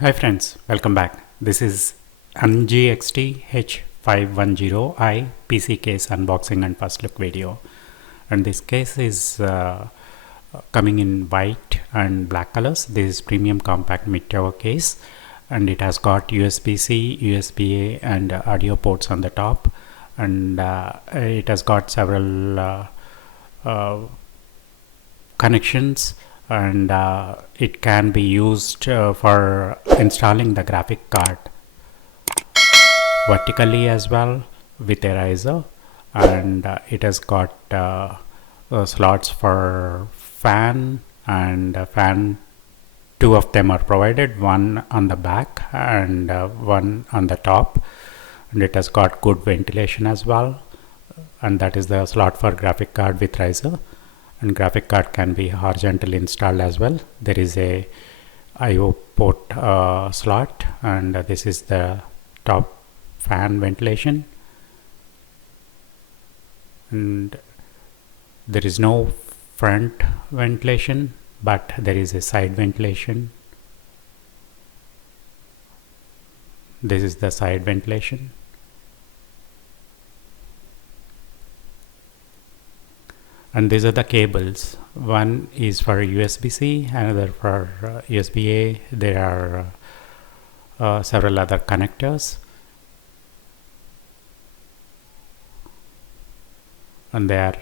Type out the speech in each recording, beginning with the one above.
Hi friends, welcome back. This is NZXT H510i PC case unboxing and first look video. And this case is coming in white and black colors. This is premium compact mid-tower case, and it has got USB-C, USB-A and audio ports on the top, and it has got several connections, and it can be used for installing the graphic card vertically as well with a riser, and it has got slots for fan, and fan, two of them are provided, one on the back and one on the top, and it has got good ventilation as well, and that is the slot for graphic card with riser. And graphic card can be horizontally installed as well. There is a IO port slot, and this is the top fan ventilation, and there is no front ventilation, but there is a side ventilation. This is the side ventilation. And these are the cables. One is for USB-C, another for USB-A. There are several other connectors, and they are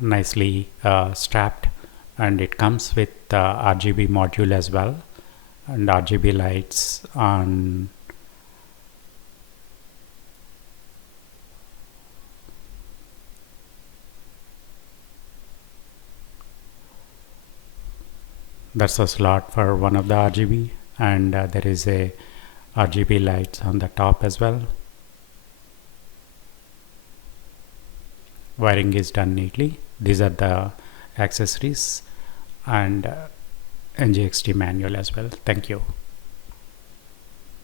nicely strapped, and it comes with RGB module as well, and RGB lights on. That's a slot for one of the RGB, and there is a RGB lights on the top as well. Wiring is done neatly. These are the accessories, and NZXT manual as well. Thank you.